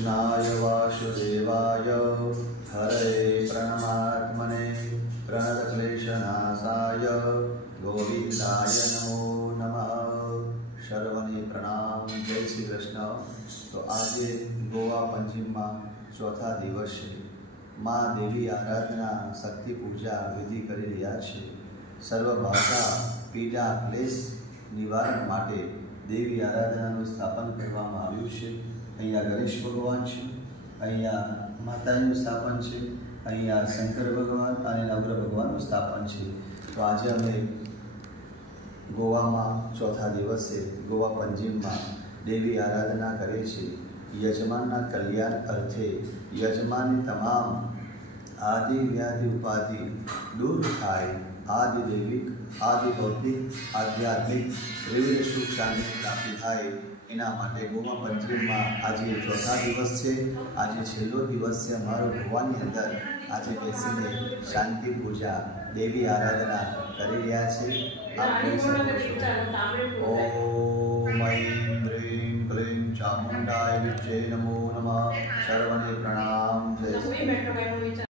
कृष्णाय वासुदेवाय हरे प्रणमात्मने प्रणतक्लेशनाशाय गोविंदाय नमो नमः। सर्वने प्रणाम। जय श्री कृष्ण। तो आज गोवा पंचम में चौथा दिवस है। माँ देवी आराधना शक्ति पूजा विधि करी रह्या छे। सर्व भाषा पीड़ा क्लेश निवारण माटे देवी आराधना स्थापन करवामां आव्युं छे। अहींया गणेश भगवान है, अहींया माताजीनुं स्थापन है, अहींया शंकर भगवान और नवग्रह भगवान स्थापन है। तो आज अमे गोवा में चौथा दिवसे गोवा पंजीम में देवी आराधना करे छे। यजमानना कल्याण अर्थे यजमाननी तमाम आदि व्याधि उपाधि दूर थाय। आदि दैविक आदि भौतिक आध्यात्मिक विविध सुख शांति प्राप्ति थाय एना माटे गोवा पंचम में आज चौथा दिवस है। आज छेल्लो दिवस है। अमारो गोवानी अंदर आज बेसीने शांति पूजा देवी आराधना करी रह्या छे। आप जोई शको छो। ओम ऐं ह्रीं क्लीं चामुंडाय विद्ये नमो नमः। सर्वने प्रणाम। जय श्री कृष्ण।